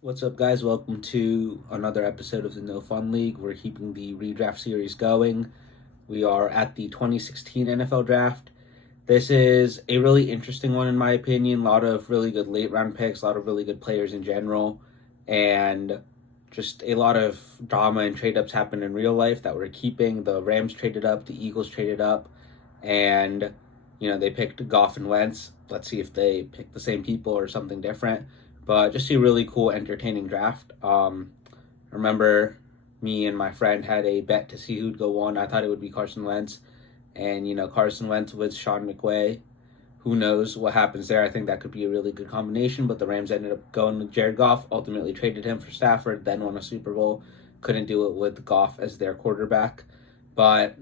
What's up, guys? Welcome to another episode of the No Fun League. We're keeping the redraft series going. We are at the 2016 NFL Draft. This is a really interesting one, in my opinion. A lot of really good late round picks, a lot of really good players in general, and just a lot of drama and trade ups happened in real life that we're keeping. The Rams traded up, the Eagles traded up, and they picked Goff and Wentz. Let's see if they pick the same people or something different. But just a really cool, entertaining draft. I remember me and my friend had a bet to see who'd go on. I thought it would be Carson Wentz, and Carson Wentz with Sean McVay. Who knows what happens there? I think that could be a really good combination. But the Rams ended up going with Jared Goff. Ultimately traded him for Stafford, then won a Super Bowl. Couldn't do it with Goff as their quarterback. But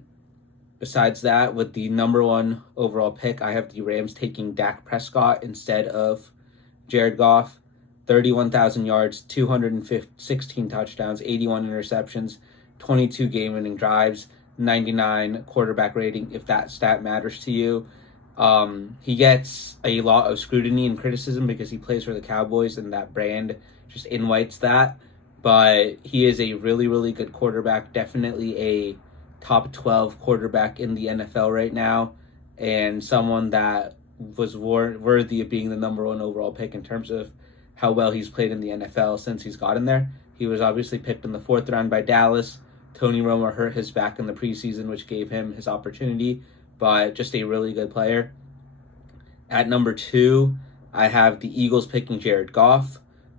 besides that, with the number one overall pick, I have the Rams taking Dak Prescott instead of Jared Goff. 31,000 yards, 216 touchdowns, 81 interceptions, 22 game-winning drives, 99 quarterback rating, if that stat matters to you. He gets a lot of scrutiny and criticism because he plays for the Cowboys, and that brand just invites that. But he is a really, really good quarterback, definitely a top 12 quarterback in the NFL right now, and someone that was worthy of being the number one overall pick in terms of how well he's played in the NFL since he's gotten there. He was obviously picked in the fourth round by Dallas. Tony Romo hurt his back in the preseason, which gave him his opportunity, but just a really good player. At number two, I have the Eagles picking Jared Goff.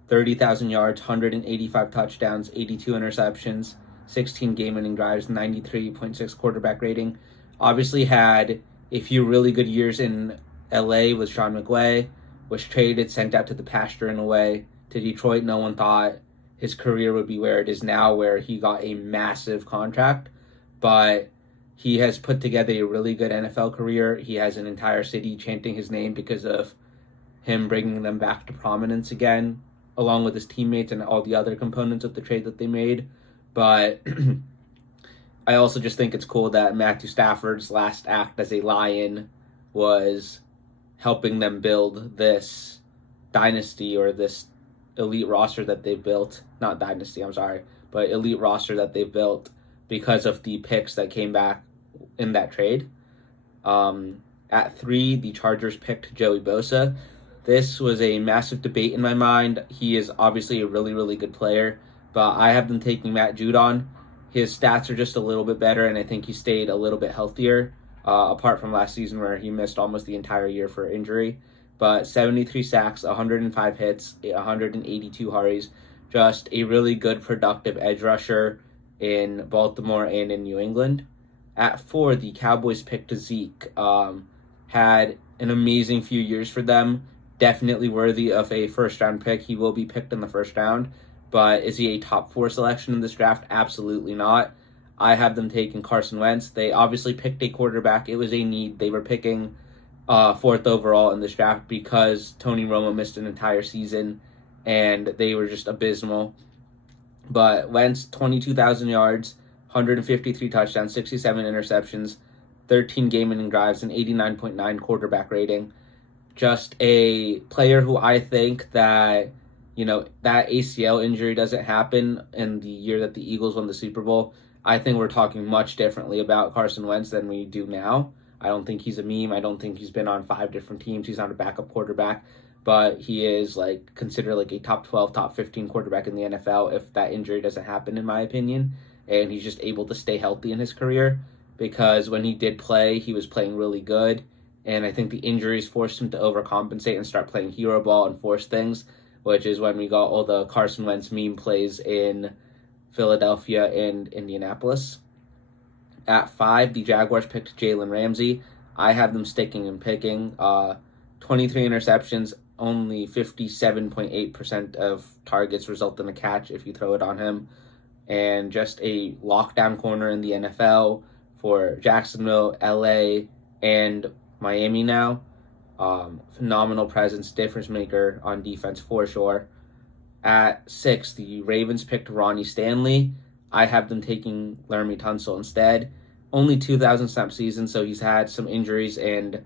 30,000 yards, 185 touchdowns, 82 interceptions, 16 game-winning drives, 93.6 quarterback rating. Obviously had a few really good years in LA with Sean McVay, was traded, sent out to the pasture in a way. To Detroit, no one thought his career would be where it is now, where he got a massive contract. But he has put together a really good NFL career. He has an entire city chanting his name because of him bringing them back to prominence again, along with his teammates and all the other components of the trade that they made. But I also just think it's cool that Matthew Stafford's last act as a Lion was helping them build this dynasty, or this elite roster that they've built. Not dynasty, I'm sorry, but elite roster that they've built because of the picks that came back in that trade. At three, the Chargers picked Joey Bosa. This was a massive debate in my mind. He is obviously a really, really good player, but I have them taking Matt Judon. His stats are just a little bit better, and I think he stayed a little bit healthier, apart from last season where he missed almost the entire year for injury. But 73 sacks, 105 hits, 182 hurries. Just a really good, productive edge rusher in Baltimore and in New England. At four, the Cowboys picked Zeke. Had an amazing few years for them. Definitely worthy of a first-round pick. He will be picked in the first round. But is he a top four selection in this draft? Absolutely not. I have them taking Carson Wentz. They obviously picked a quarterback. It was a need. They were picking fourth overall in this draft because Tony Romo missed an entire season and they were just abysmal. But Wentz, 22,000 yards, 153 touchdowns, 67 interceptions, 13 game-winning drives, and 89.9 quarterback rating. Just a player who I think that, that ACL injury doesn't happen in the year that the Eagles won the Super Bowl. I think we're talking much differently about Carson Wentz than we do now. I don't think he's a meme. I don't think he's been on 5 different teams. He's not a backup quarterback, but he is considered a top 12, top 15 quarterback in the NFL if that injury doesn't happen, in my opinion. And he's just able to stay healthy in his career because when he did play, he was playing really good. And I think the injuries forced him to overcompensate and start playing hero ball and force things, which is when we got all the Carson Wentz meme plays in Philadelphia and Indianapolis. At 5, the Jaguars picked Jalen Ramsey. I have them sticking and picking. 23 interceptions, only 57.8% of targets result in a catch if you throw it on him. And just a lockdown corner in the NFL for Jacksonville, LA, and Miami now. Phenomenal presence, difference maker on defense for sure. At 6, the Ravens picked Ronnie Stanley. I have them taking Laramie Tunsil instead. Only 2,000 snap season, so he's had some injuries and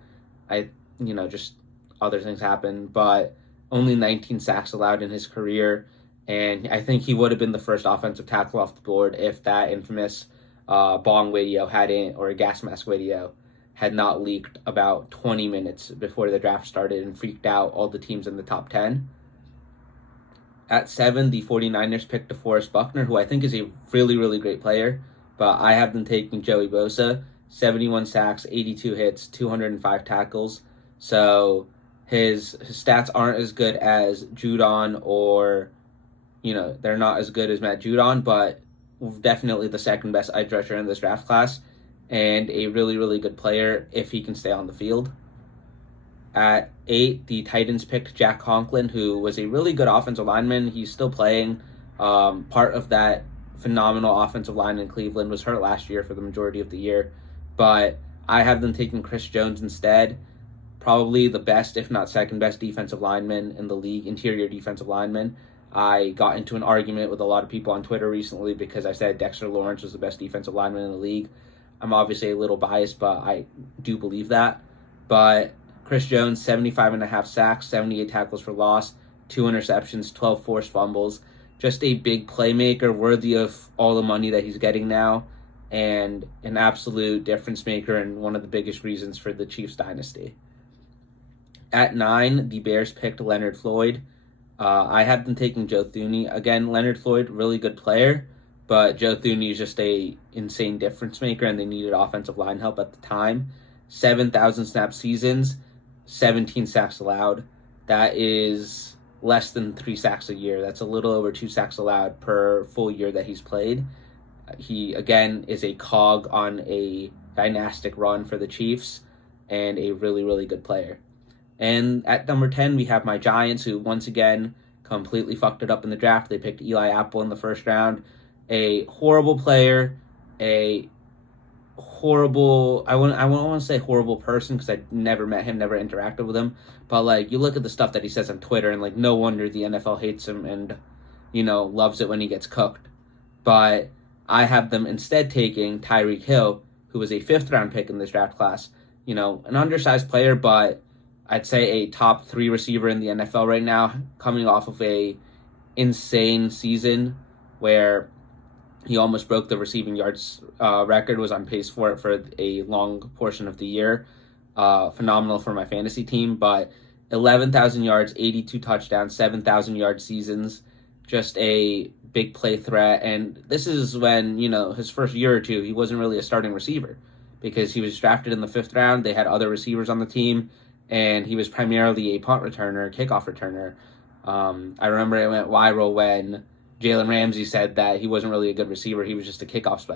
just other things happen, but only 19 sacks allowed in his career. And I think he would have been the first offensive tackle off the board if that infamous bong video hadn't, or a gas mask video, had not leaked about 20 minutes before the draft started and freaked out all the teams in the top 10. At 7, the 49ers picked DeForest Buckner, who I think is a really, really great player, but I have them taking Joey Bosa, 71 sacks, 82 hits, 205 tackles. So his stats aren't as good as Judon, or, they're not as good as Matt Judon, but definitely the second best edge rusher in this draft class, and a really, really good player if he can stay on the field. At 8, the Titans picked Jack Conklin, who was a really good offensive lineman. He's still playing. Part of that phenomenal offensive line in Cleveland, was hurt last year for the majority of the year. But I have them taking Chris Jones instead. Probably the best, if not second best, defensive lineman in the league, interior defensive lineman. I got into an argument with a lot of people on Twitter recently because I said Dexter Lawrence was the best defensive lineman in the league. I'm obviously a little biased, but I do believe that. But Chris Jones, 75.5 sacks, 78 tackles for loss, 2 interceptions, 12 forced fumbles. Just a big playmaker, worthy of all the money that he's getting now, and an absolute difference maker and one of the biggest reasons for the Chiefs dynasty. At 9, the Bears picked Leonard Floyd. I had them taking Joe Thuney. Again, Leonard Floyd, really good player, but Joe Thuney is just a insane difference maker, and they needed offensive line help at the time. 7,000 snap seasons, 17 sacks allowed. That is less than 3 sacks a year. That's a little over 2 sacks allowed per full year that he's played. He, again, is a cog on a dynastic run for the Chiefs, and a really, really good player. And at number 10, we have my Giants, who once again completely fucked it up in the draft. They picked Eli Apple in the first round. A horrible player, a horrible, I won't want to say horrible person, because I never met him, never interacted with him, but you look at the stuff that he says on Twitter, and no wonder the NFL hates him and loves it when he gets cooked. But I have them instead taking Tyreek Hill, who was a 5th round pick in this draft class. An undersized player, but I'd say a top 3 receiver in the NFL right now, coming off of a insane season where he almost broke the receiving yards record, was on pace for it for a long portion of the year. Phenomenal for my fantasy team, but 11,000 yards, 82 touchdowns, 7,000 yard seasons, just a big play threat. And this is when, his first year or two, he wasn't really a starting receiver because he was drafted in the 5th round. They had other receivers on the team, and he was primarily a punt returner, kickoff returner. I remember it went viral when Jalen Ramsey said that he wasn't really a good receiver. He was just a kickoff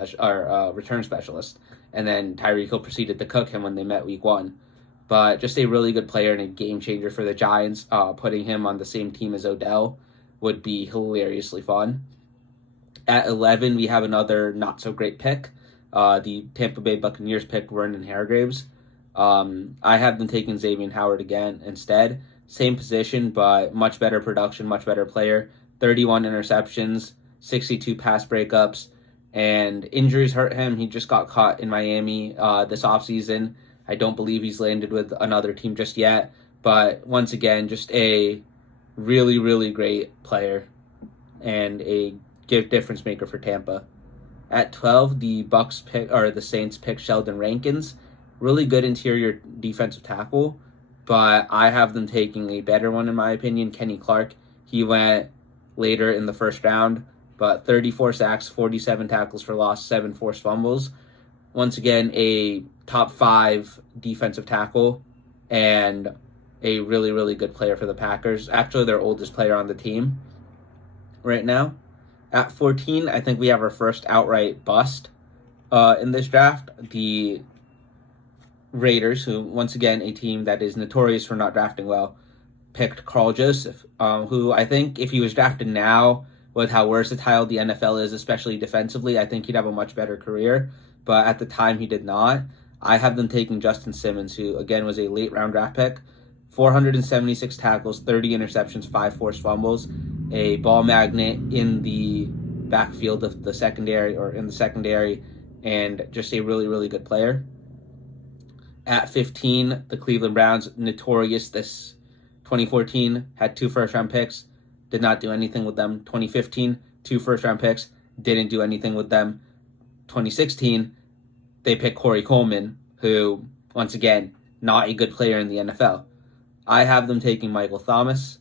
return specialist. And then Tyreek Hill proceeded to cook him when they met week 1. But just a really good player and a game changer for the Giants. Putting him on the same team as Odell would be hilariously fun. At 11, we have another not-so-great pick. The Tampa Bay Buccaneers picked Vernon Hargreaves. I have them taking Xavier Howard again instead. Same position, but much better production, much better player. 31 interceptions, 62 pass breakups, and injuries hurt him. He just got caught in Miami this offseason. I don't believe he's landed with another team just yet, but once again, just a really, really great player and a difference maker for Tampa. At 12, the Saints pick Sheldon Rankins. Really good interior defensive tackle, but I have them taking a better one in my opinion, Kenny Clark. He went later in the 1st round, but 34 sacks, 47 tackles for loss, 7 forced fumbles. Once again, a top 5 defensive tackle and a really, really good player for the Packers. Actually, their oldest player on the team right now. At 14, I think we have our first outright bust in this draft. The Raiders, who, once again, a team that is notorious for not drafting well, picked Carl Joseph, who I think if he was drafted now, with how versatile the NFL is, especially defensively, I think he'd have a much better career. But at the time, he did not. I have them taking Justin Simmons, who, again, was a late-round draft pick. 476 tackles, 30 interceptions, 5 forced fumbles, a ball magnet in the backfield of the secondary, and just a really, really good player. At 15, the Cleveland Browns, notorious this 2014, had 2 first-round picks, did not do anything with them. 2015, 2 first-round picks, didn't do anything with them. 2016, they picked Corey Coleman, who, once again, not a good player in the NFL. I have them taking Michael Thomas.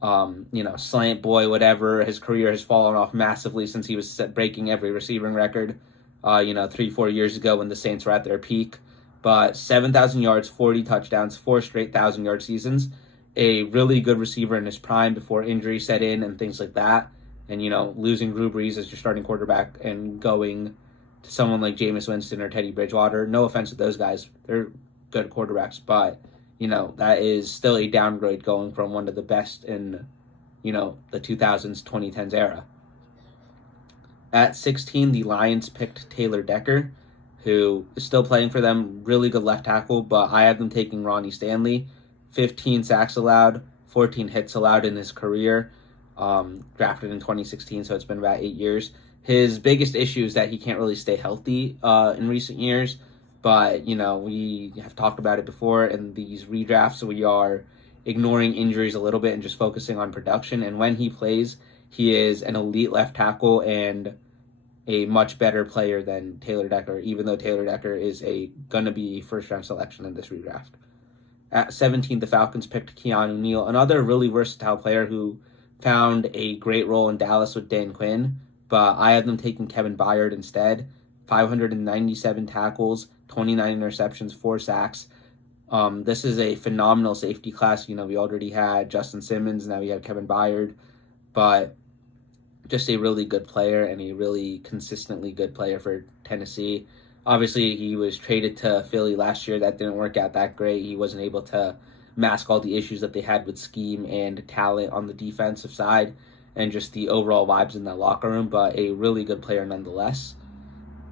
Slant boy, whatever. His career has fallen off massively since he was breaking every receiving record, 3-4 years ago when the Saints were at their peak. But 7,000 yards, 40 touchdowns, 4 straight 1,000-yard seasons. A really good receiver in his prime before injury set in and things like that. And, losing Drew Brees as your starting quarterback and going to someone like Jameis Winston or Teddy Bridgewater. No offense to those guys. They're good quarterbacks, but that is still a downgrade going from one of the best in, the 2000s, 2010s era. At 16, the Lions picked Taylor Decker, who is still playing for them. Really good left tackle, but I have them taking Ronnie Stanley. 15 sacks allowed, 14 hits allowed in his career. Drafted in 2016, so it's been about 8 years. His biggest issue is that he can't really stay healthy in recent years. But, we have talked about it before in these redrafts. We are ignoring injuries a little bit and just focusing on production. And when he plays, he is an elite left tackle and a much better player than Taylor Decker, even though Taylor Decker is going to be a first-round selection in this redraft. At 17, the Falcons picked Keanu Neal, another really versatile player who found a great role in Dallas with Dan Quinn. But I had them taking Kevin Byard instead. 597 tackles, 29 interceptions, 4 sacks. This is a phenomenal safety class. We already had Justin Simmons, now we have Kevin Byard, but just a really good player and a really consistently good player for Tennessee. Obviously, he was traded to Philly last year. That didn't work out that great. He wasn't able to mask all the issues that they had with scheme and talent on the defensive side and just the overall vibes in that locker room, but a really good player nonetheless.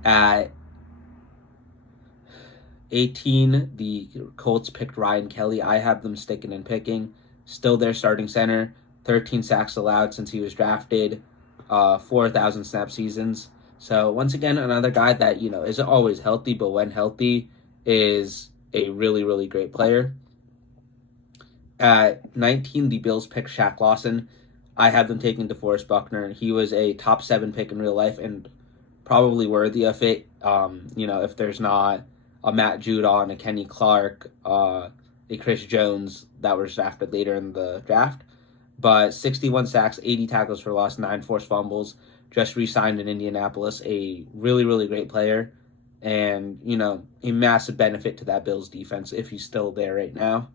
At 18, the Colts picked Ryan Kelly. I have them sticking and picking. Still their starting center. 13 sacks allowed since he was drafted. 4,000 snap seasons. So once again, another guy that, isn't always healthy, but when healthy is a really, really great player. At 19, the Bills picked Shaq Lawson. I had them taking DeForest Buckner. He was a top 7 pick in real life and probably worthy of it. If there's not a Matt Judon, a Kenny Clark, a Chris Jones that was drafted later in the draft. But 61 sacks, 80 tackles for loss, 9 forced fumbles. Just re-signed in Indianapolis. A really, really great player. And, a massive benefit to that Bills defense if he's still there right now.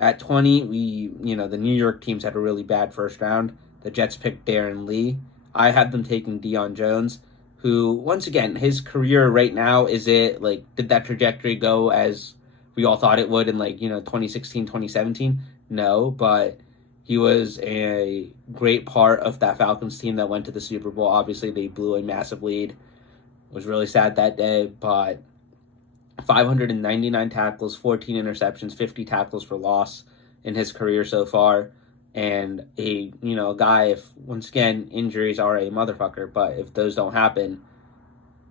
At 20, the New York teams had a really bad first round. The Jets picked Darren Lee. I had them taking Deion Jones, who, once again, his career right now, did that trajectory go as we all thought it would in 2016, 2017? No, but he was a great part of that Falcons team that went to the Super Bowl. Obviously, they blew a massive lead. It was really sad that day, but 599 tackles, 14 interceptions, 50 tackles for loss in his career so far. And a guy, if once again injuries are a motherfucker, but if those don't happen,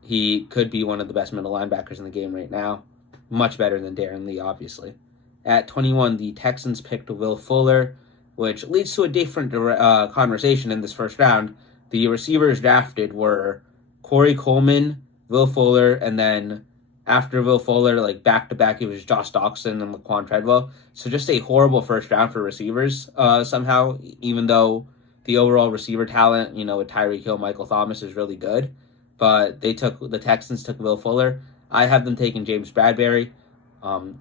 he could be one of the best middle linebackers in the game right now. Much better than Darren Lee, obviously. At 21, the Texans picked Will Fuller, which leads to a different conversation in this first round. The receivers drafted were Corey Coleman, Will Fuller, and then after Will Fuller, back-to-back, it was Josh Doctson and Laquan Treadwell. So just a horrible first round for receivers somehow, even though the overall receiver talent, with Tyreek Hill, Michael Thomas is really good. But the Texans took Will Fuller. I have them taking James Bradberry.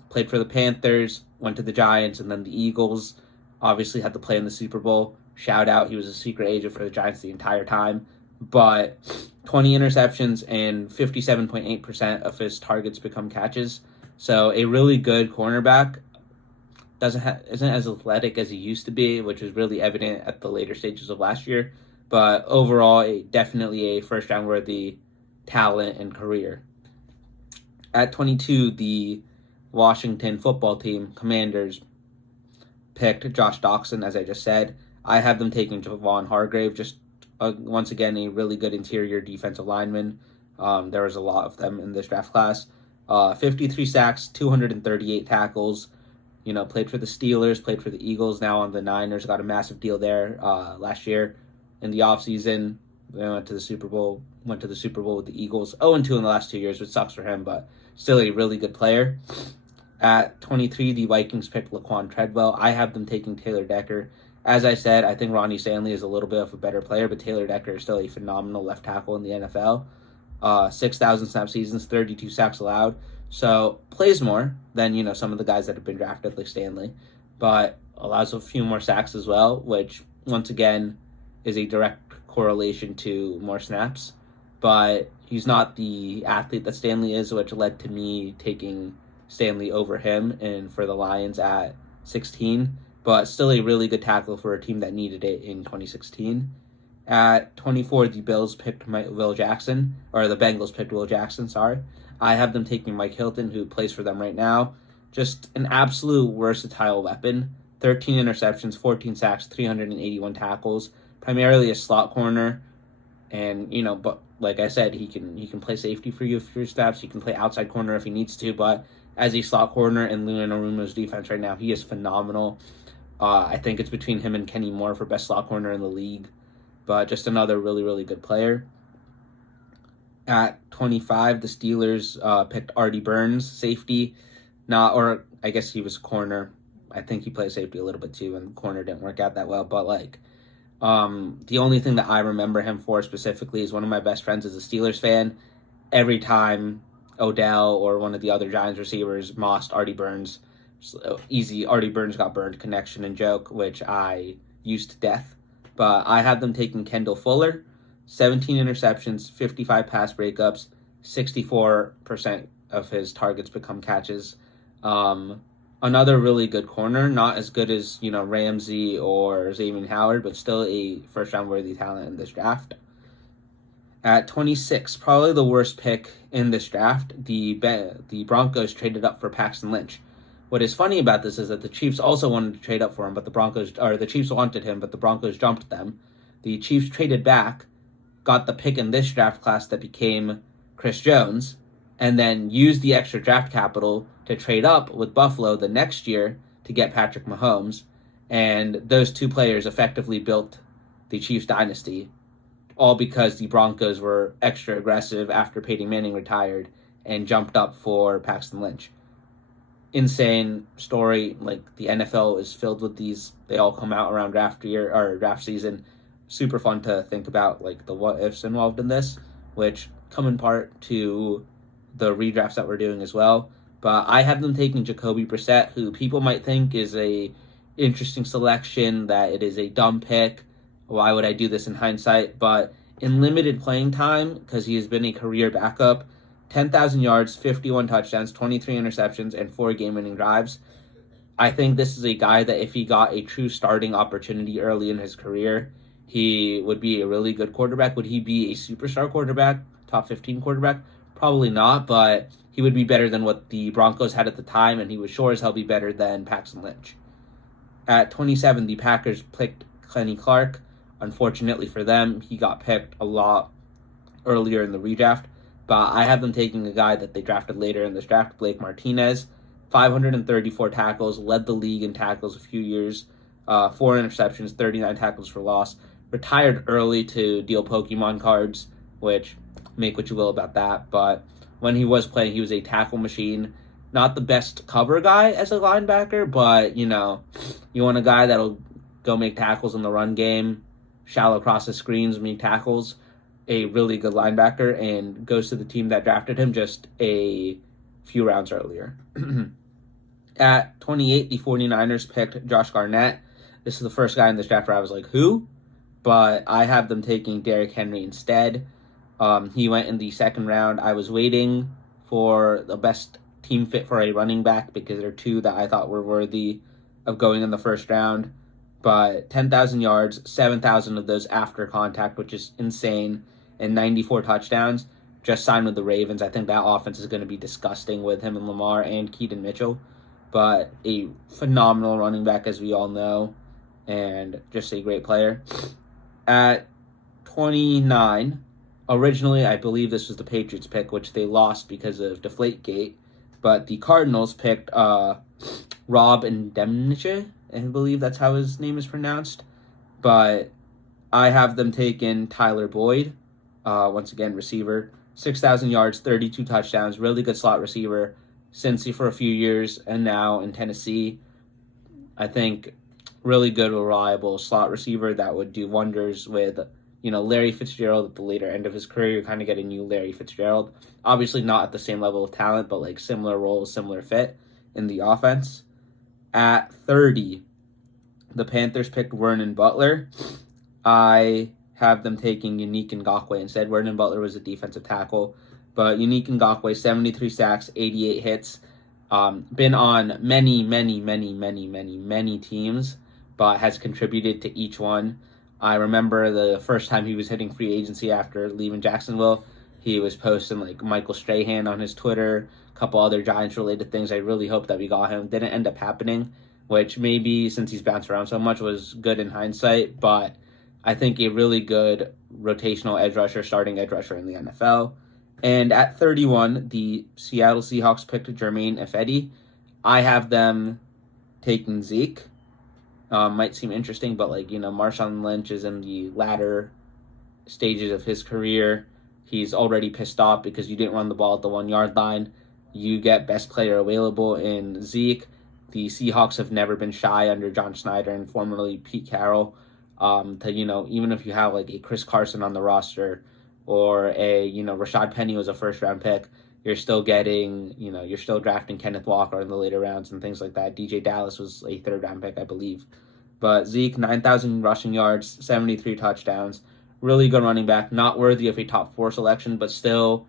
Played for the Panthers, went to the Giants, and then the Eagles. Obviously had to play in the Super Bowl. Shout out, he was a secret agent for the Giants the entire time. But 20 interceptions and 57.8% of his targets become catches. So a really good cornerback. Isn't as athletic as he used to be, which was really evident at the later stages of last year. But overall, definitely a first-round worthy talent and career. At 22, the Washington football team, Commanders, picked Josh Doctson, as I just said. I have them taking Javon Hargrave, just once again, a really good interior defensive lineman. There was a lot of them in this draft class. 53 sacks, 238 tackles, Played for the Steelers, played for the Eagles, now on the Niners, got a massive deal there last year. In the offseason, they went to the Super Bowl with the Eagles. 0-2 in the last 2 years, which sucks for him, but still a really good player. At 23, the Vikings picked Laquan Treadwell. I have them taking Taylor Decker. As I said, I think Ronnie Stanley is a little bit of a better player, but Taylor Decker is still a phenomenal left tackle in the NFL. 6,000 snap seasons, 32 sacks allowed. So plays more than, some of the guys that have been drafted like Stanley, but allows a few more sacks as well, which once again is a direct correlation to more snaps. But he's not the athlete that Stanley is, which led to me taking Stanley over him and for the Lions at 16. But still a really good tackle for a team that needed it in 2016. At 24, the Bengals picked Will Jackson. Sorry. I have them taking Mike Hilton, who plays for them right now. Just an absolute versatile weapon. 13 interceptions, 14 sacks, 381 tackles. Primarily a slot corner. And, but like I said, he can play safety for you for your snaps. He can play outside corner if he needs to. But as a slot corner in Lou Anarumo's defense right now, he is phenomenal. I think it's between him and Kenny Moore for best slot corner in the league. But just another really, really good player. At 25, the Steelers picked Artie Burns, safety. I guess he was corner. I think he played safety a little bit too, and corner didn't work out that well. But the only thing that I remember him for specifically is one of my best friends is a Steelers fan. Every time Odell or one of the other Giants receivers mossed Artie Burns, so easy Artie Burns got burned connection and joke, which I used to death. But I have them taking Kendall Fuller, 17 interceptions, 55 pass breakups, 64% of his targets become catches. Another really good corner, not as good as, Ramsey or Xavier Howard, but still a first-round worthy talent in this draft. At 26, probably the worst pick in this draft, the Broncos traded up for Paxton Lynch. What is funny about this is that the Chiefs also wanted to trade up for him, but the Chiefs wanted him, but the Broncos jumped them. The Chiefs traded back, got the pick in this draft class that became Chris Jones, and then used the extra draft capital to trade up with Buffalo the next year to get Patrick Mahomes. And those two players effectively built the Chiefs dynasty, all because the Broncos were extra aggressive after Peyton Manning retired and jumped up for Paxton Lynch. Insane story. The NFL is filled with these. They all come out around draft season. Super fun to think about, the what ifs involved in this, which come in part to the redrafts that we're doing as well. But I have them taking Jacoby Brissett, who people might think is a interesting selection, that it is a dumb pick. Why would I do this in hindsight? But in limited playing time, because he has been a career backup, 10,000 yards, 51 touchdowns, 23 interceptions, and 4 game-winning drives. I think this is a guy that if he got a true starting opportunity early in his career, he would be a really good quarterback. Would he be a superstar quarterback, top 15 quarterback? Probably not, but he would be better than what the Broncos had at the time, and he would sure as hell be better than Paxton Lynch. At 27, the Packers picked Kenny Clark. Unfortunately for them, he got picked a lot earlier in the redraft. But I have them taking a guy that they drafted later in this draft, Blake Martinez. 534 tackles, led the league in tackles a few years. 4 interceptions, 39 tackles for loss. Retired early to deal Pokemon cards, which make what you will about that. But when he was playing, he was a tackle machine. Not the best cover guy as a linebacker, but, you want a guy that'll go make tackles in the run game, shallow cross the screens, make tackles. A really good linebacker, and goes to the team that drafted him just a few rounds earlier. At 28, the 49ers picked Josh Garnett. This is the first guy in this draft where I was like, who? But I have them taking Derrick Henry instead. He went in the second round. I was waiting for the best team fit for a running back because there are two that I thought were worthy of going in the first round. But 10,000 yards, 7,000 of those after contact, which is insane, and 94 touchdowns. Just signed with the Ravens. I think that offense is going to be disgusting with him and Lamar and Keaton Mitchell. But a phenomenal running back, as we all know, and just a great player. At 29, originally I believe this was the Patriots pick, which they lost because of Deflategate. But the Cardinals picked Rob Indemniche, I believe that's how his name is pronounced. But I have them taking Tyler Boyd, once again, receiver. 6,000 yards, 32 touchdowns, really good slot receiver. Cincy for a few years, and now in Tennessee. I think really good, reliable slot receiver that would do wonders with, Larry Fitzgerald at the later end of his career. You're kind of getting new Larry Fitzgerald. Obviously not at the same level of talent, but like similar roles, similar fit in the offense. At 30, the Panthers picked Vernon Butler. I have them taking Unique Ngakoue instead. Vernon Butler was a defensive tackle, but Unique Ngakoue, 73 sacks, 88 hits. Been on many teams, but has contributed to each one. I remember the first time he was hitting free agency after leaving Jacksonville, he was posting like Michael Strahan on his Twitter, a couple other Giants-related things. I really hope that we got him. Didn't end up happening, which maybe since he's bounced around so much was good in hindsight, but I think a really good rotational edge rusher, starting edge rusher in the NFL. And at 31, the Seattle Seahawks picked Jermaine Ifedi. I have them taking Zeke. Might seem interesting, but Marshawn Lynch is in the latter stages of his career. He's already pissed off because you didn't run the ball at the 1 yard line. You get best player available in Zeke. The Seahawks have never been shy under John Schneider and formerly Pete Carroll. Even if you have like a Chris Carson on the roster or a, Rashad Penny was a first round pick, you're still getting, you're still drafting Kenneth Walker in the later rounds and things like that. DJ Dallas was a third round pick, I believe. But Zeke, 9,000 rushing yards, 73 touchdowns, really good running back, not worthy of a top 4 selection, but still,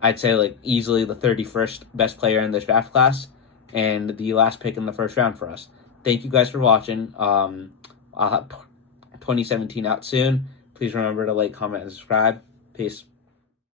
I'd say like easily the 31st best player in this draft class and the last pick in the first round for us. Thank you guys for watching. I'll have 2017 out soon. Please remember to like, comment, and subscribe. Peace.